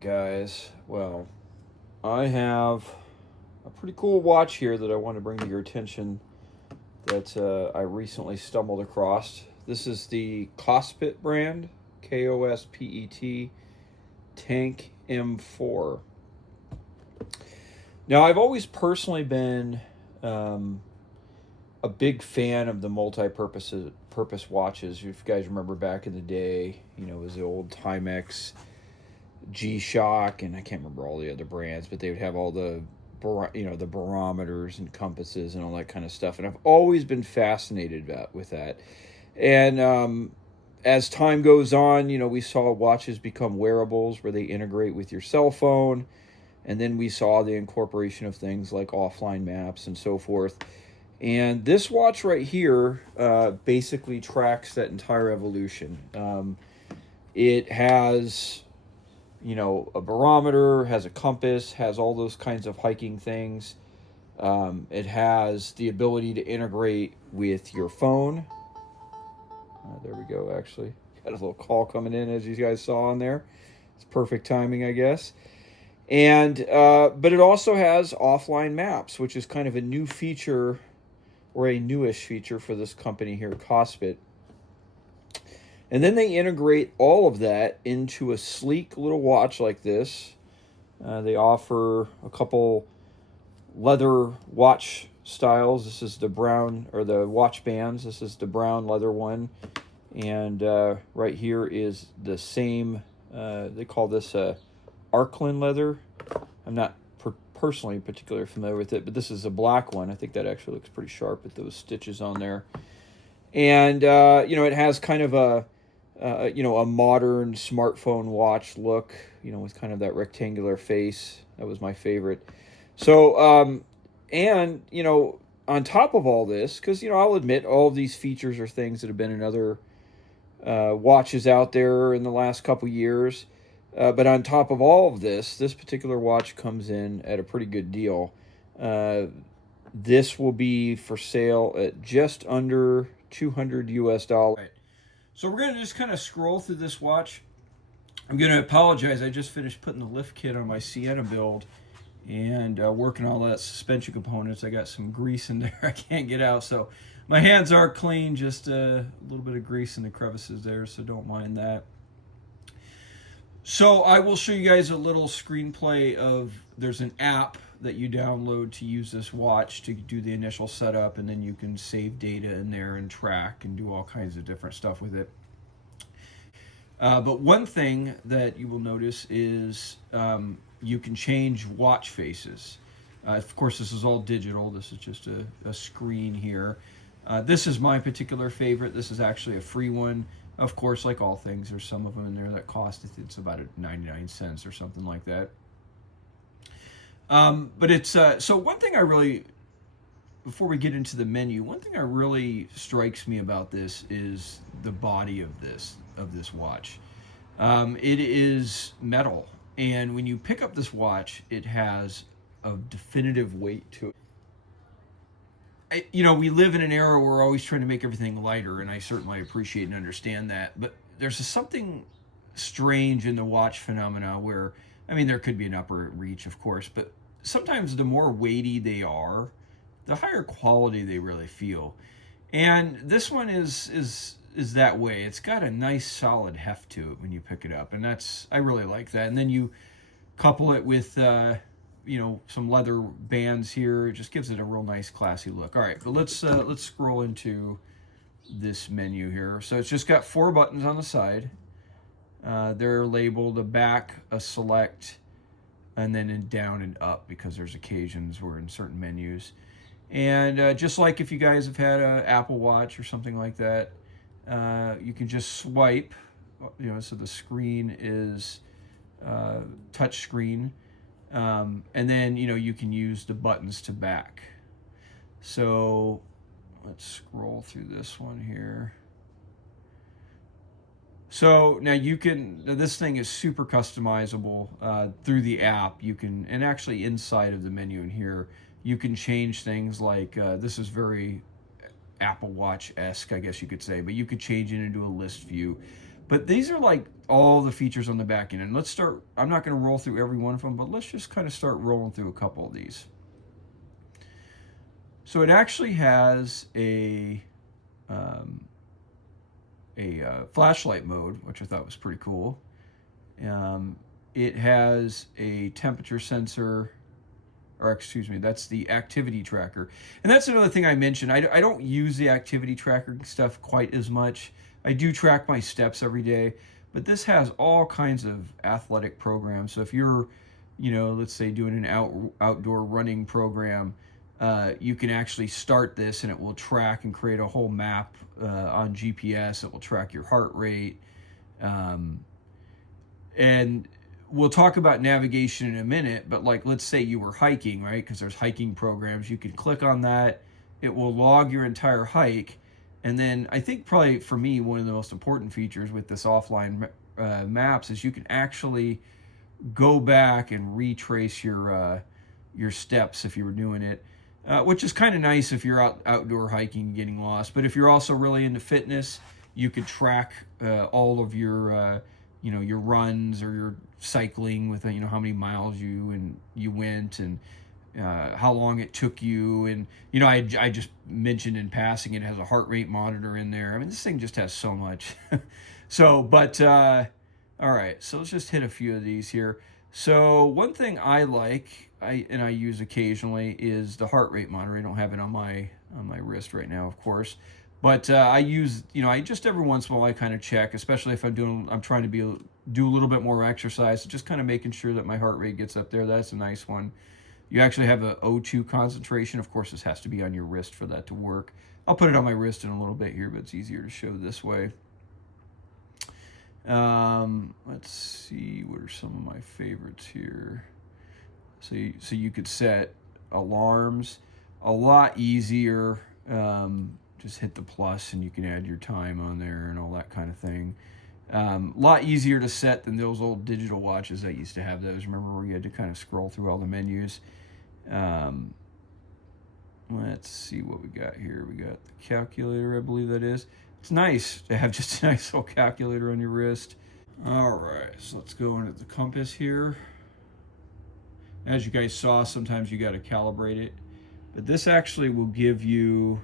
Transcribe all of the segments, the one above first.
Guys, well, I have a pretty cool watch here that I want to bring to your attention that I recently stumbled across. This is the KOSPET brand, KOSPET Tank M4. Now, I've always personally been um, a big fan of the multi-purpose watches. If you guys remember back in the day, it was the old Timex G-Shock, and I can't remember all the other brands, but they would have all the barometers and compasses and all that kind of stuff. And I've always been fascinated with that. And as time goes on, we saw watches become wearables where they integrate with your cell phone. And then we saw the incorporation of things like offline maps and so forth. And this watch right here basically tracks that entire evolution. It has a barometer, has a compass, has all those kinds of hiking things. It has the ability to integrate with your phone. There we go, actually. Got a little call coming in, as you guys saw on there. It's perfect timing, I guess. And but it also has offline maps, which is kind of a new feature, or a newish feature for this company here, KOSPET. And then they integrate all of that into a sleek little watch like this. They offer a couple leather watch styles. This is the brown, or the watch bands. This is the brown leather one. And right here is the same, they call this Arklin leather. I'm not personally particularly familiar with it, but this is a black one. I think that actually looks pretty sharp with those stitches on there. And, it has kind of a modern smartphone watch look, with kind of that rectangular face. That was my favorite. So, and, on top of all this, because, I'll admit all of these features are things that have been in other watches out there in the last couple years. But on top of all of this particular watch comes in at a pretty good deal. This will be for sale at just under $200 US. Right. So we're going to just kind of scroll through this watch. I'm going to apologize. I just finished putting the lift kit on my Sienna build and working all that suspension components. I got some grease in there I can't get out. So my hands are clean, just a little bit of grease in the crevices there, so don't mind that. So I will show you guys a little screenplay of, there's an app that you download to use this watch to do the initial setup, and then you can save data in there and track and do all kinds of different stuff with it. But one thing that you will notice is you can change watch faces. Of course, this is all digital. This is just a screen here. This is my particular favorite. This is actually a free one. Of course, like all things, there's some of them in there that cost, it's about 99 cents or something like that. But it's, so one thing I really, before we get into the menu, one thing that really strikes me about this is the body of this watch. It is metal, and when you pick up this watch, it has a definitive weight to it. We live in an era where we're always trying to make everything lighter, and I certainly appreciate and understand that. But there's something strange in the watch phenomena where, there could be an upper reach, of course, but sometimes the more weighty they are, the higher quality they really feel. And this one is that way. It's got a nice solid heft to it when you pick it up, and I really like that. And then you couple it with some leather bands here. It just gives it a real nice classy look. All right, but let's scroll into this menu here. So it's just got 4 buttons on the side. They're labeled a back, a select, and then in down and up, because there's occasions where in certain menus. And just like if you guys have had an Apple Watch or something like that, you can just swipe, so the screen is touch screen. And then, you can use the buttons to back. So let's scroll through this one here. So now this thing is super customizable through the app. You can, and actually inside of the menu in here, you can change things like, this is very Apple Watch-esque, I guess you could say, but you could change it into a list view. But these are like all the features on the back end. And let's start, I'm not going to roll through every one of them, but let's just kind of start rolling through a couple of these. So it actually has um, a flashlight mode, which I thought was pretty cool. It has a temperature sensor, or excuse me, that's the activity tracker. And that's another thing I mentioned. I don't use the activity tracker stuff quite as much. I do track my steps every day, but this has all kinds of athletic programs. So if you're, let's say doing an outdoor running program, you can actually start this and it will track and create a whole map on GPS. It will track your heart rate. And we'll talk about navigation in a minute, but like, let's say you were hiking, right? Because there's hiking programs. You can click on that. It will log your entire hike. And then I think probably for me, one of the most important features with this offline maps is you can actually go back and retrace your steps if you were doing it, which is kind of nice if you're outdoor hiking and getting lost. But if you're also really into fitness, you could track all of your your runs or your cycling with how many miles you went and how long it took you. And I just mentioned in passing it has a heart rate monitor in there. I mean, this thing just has so much. So but all right, so let's just hit a few of these here. So one thing I like, I use occasionally, is the heart rate monitor. I don't have it on my wrist right now, of course, but I use, I just every once in a while I kind of check, especially if I'm trying to do a little bit more exercise, just kind of making sure that my heart rate gets up there. That's a nice one. You actually have a O2 concentration. Of course, this has to be on your wrist for that to work. I'll put it on my wrist in a little bit here, but it's easier to show this way. Let's see, what are some of my favorites here? So you could set alarms a lot easier. Just hit the plus and you can add your time on there and all that kind of thing. A lot easier to set than those old digital watches that used to have those. Remember where you had to kind of scroll through all the menus? Let's see what we got here. We got the calculator, I believe that is. It's nice to have just a nice little calculator on your wrist. All right, so let's go into the compass here. As you guys saw, sometimes you got to calibrate it, but this actually will give you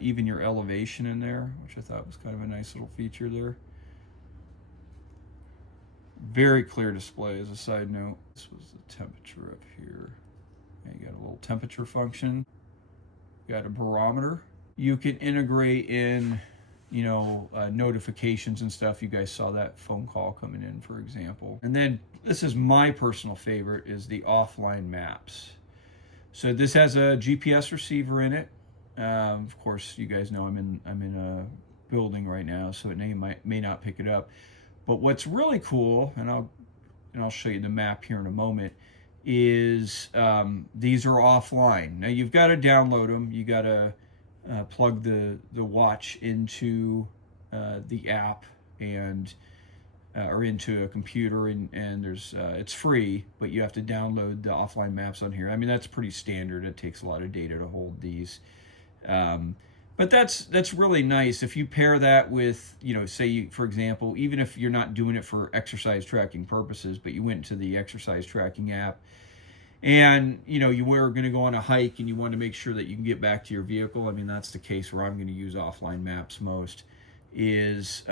even your elevation in there, which I thought was kind of a nice little feature there. Very clear display as a side note. This was the temperature up here. And you got a little temperature function. You got a barometer. You can integrate in, notifications and stuff. You guys saw that phone call coming in, for example. And then this is my personal favorite, is the offline maps. So this has a GPS receiver in it. Of course, you guys know I'm in a building right now, so it may not pick it up. But what's really cool, and I'll show you the map here in a moment, is these are offline. Now you've got to download them. You got to plug the watch into the app and or into a computer, and there's it's free, but you have to download the offline maps on here. I mean, that's pretty standard. It takes a lot of data to hold these. But that's really nice. If you pair that with, say, for example, even if you're not doing it for exercise tracking purposes, but you went to the exercise tracking app and, you were going to go on a hike and you want to make sure that you can get back to your vehicle. I mean, that's the case where I'm going to use offline maps most, is,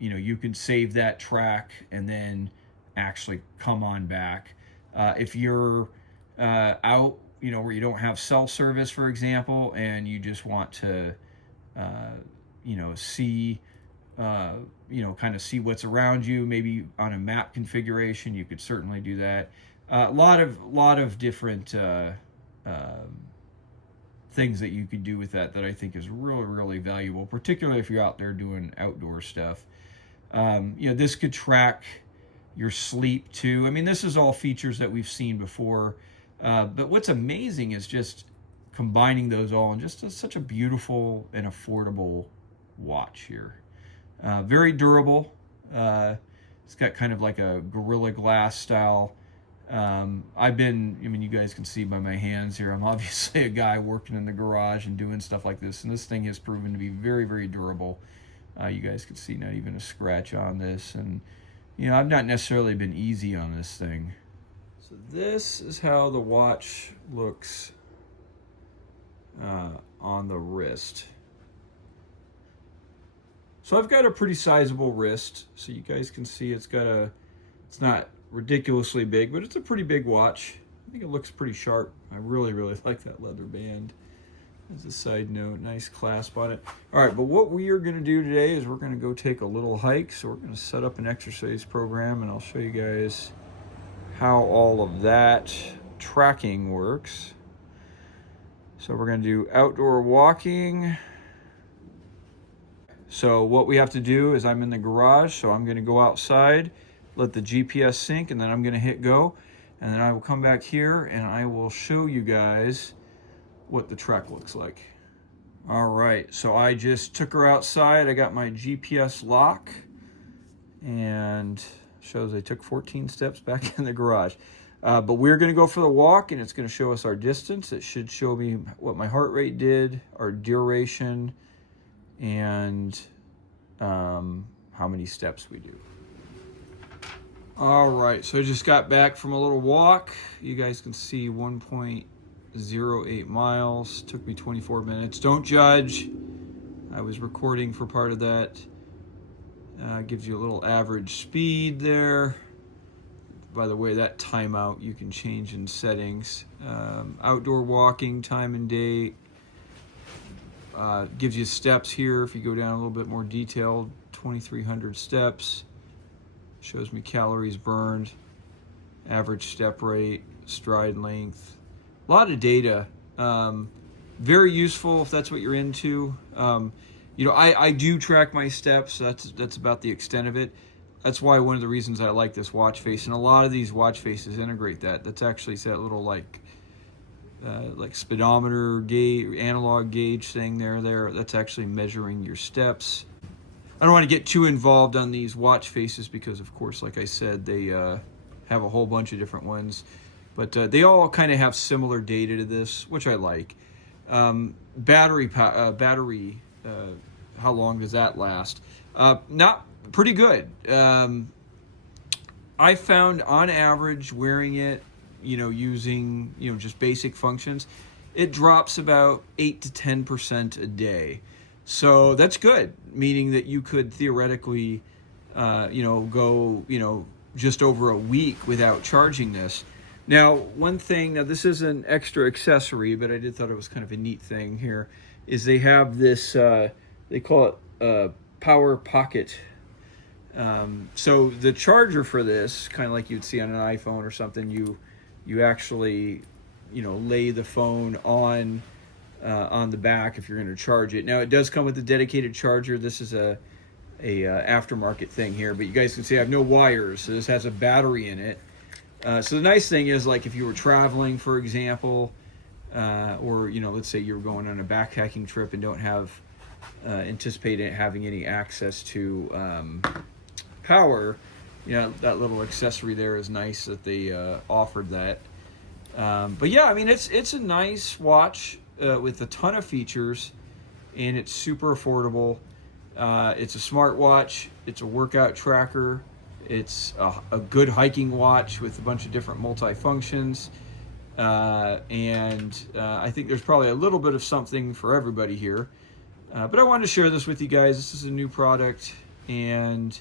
you can save that track and then actually come on back. If you're out, where you don't have cell service, for example, and you just want to, see, kind of see what's around you, maybe on a map configuration, you could certainly do that. A lot of different things that you could do with that I think is really, really valuable, particularly if you're out there doing outdoor stuff. This could track your sleep too. I mean, this is all features that we've seen before. But what's amazing is just combining those all in just such a beautiful and affordable watch here. Very durable. It's got kind of like a Gorilla Glass style. You guys can see by my hands here, I'm obviously a guy working in the garage and doing stuff like this, and this thing has proven to be very, very durable. You guys can see not even a scratch on this, and you know, I've not necessarily been easy on this thing. So this is how the watch looks on the wrist. So I've got a pretty sizable wrist, so you guys can see it's not ridiculously big, but it's a pretty big watch. I think it looks pretty sharp. I really, really like that leather band. As a side note, nice clasp on it. All right, but what we are going to do today is we're going to go take a little hike. So we're going to set up an exercise program, and I'll show you guys how all of that tracking works. So we're going to do outdoor walking. So what we have to do is I'm in the garage, so I'm going to go outside, let the GPS sync, and then I'm going to hit go. And then I will come back here and I will show you guys what the trek looks like. All right, so I just took her outside. I got my GPS lock, and shows I took 14 steps back in the garage. But we're gonna go for the walk, and it's gonna show us our distance. It should show me what my heart rate did, our duration, and how many steps we do. All right, so I just got back from a little walk. You guys can see 1.08 miles. Took me 24 minutes. Don't judge. I was recording for part of that. Gives you a little average speed there. By the way, that timeout you can change in settings. Outdoor walking, time and date. Gives you steps here if you go down a little bit more detailed. 2,300 steps. Shows me calories burned, average step rate, stride length. A lot of data. Very useful if that's what you're into. You know, I do track my steps. That's about the extent of it. That's why one of the reasons I like this watch face, and a lot of these watch faces integrate that. That's actually that little like speedometer gauge, analog gauge thing there. That's actually measuring your steps. I don't want to get too involved on these watch faces because, of course, like I said, they have a whole bunch of different ones. But they all kind of have similar data to this, which I like. Battery, how long does that last? Not pretty good. I found on average wearing it, you know, using, you know, just basic functions, it drops about 8 to 10% a day. So that's good, meaning that you could theoretically, go, just over a week without charging this. Now, one thing, this is an extra accessory, but I thought it was kind of a neat thing here, is they have this, they call it power pocket. So the charger for this, kind of like you'd see on an iPhone or something, you actually, lay the phone on the back if you're going to charge it. Now it does come with a dedicated charger. This is a aftermarket thing here, but you guys can see I have no wires, so this has a battery in it. So the nice thing is, like, if you were traveling, for example, or let's say you're going on a backpacking trip and don't have anticipate having any access to power, that little accessory there is nice that they offered that. But yeah, I mean, it's a nice watch with a ton of features, and it's super affordable. It's a smartwatch. It's a workout tracker. It's a good hiking watch with a bunch of different multi-functions. And I think there's probably a little bit of something for everybody here. But I wanted to share this with you guys. This is a new product, and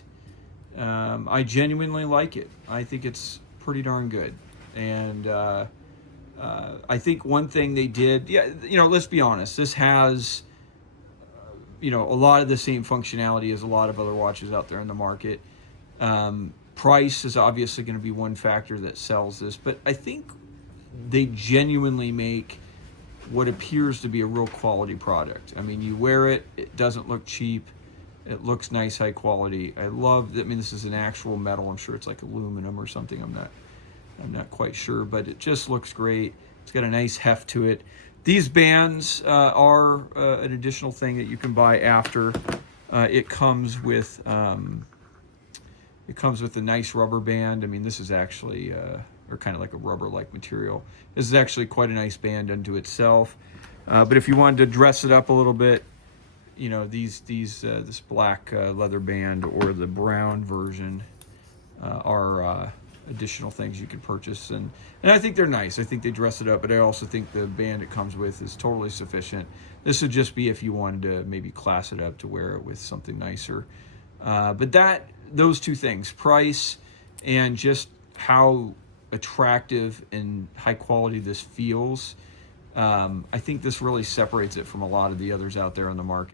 I genuinely like it. I think it's pretty darn good. And I think one thing they did, let's be honest, this has, a lot of the same functionality as a lot of other watches out there in the market. Price is obviously going to be one factor that sells this, but I think they genuinely make what appears to be a real quality product. I mean, you wear it, it doesn't look cheap, it looks nice, high quality. This is an actual metal. I'm sure it's like aluminum or something. I'm not quite sure, but it just looks great. It's got a nice heft to it. These bands are an additional thing that you can buy after. It comes with a nice rubber band. I mean, this is actually or kind of like a rubber-like material. This is actually quite a nice band unto itself. But if you wanted to dress it up a little bit, you know, this black leather band or the brown version are additional things you could purchase, and I think they're nice. I think they dress it up, but I also think the band it comes with is totally sufficient. This would just be if you wanted to maybe class it up to wear it with something nicer. But those two things, price and just how attractive and high quality this feels, I think this really separates it from a lot of the others out there on the market.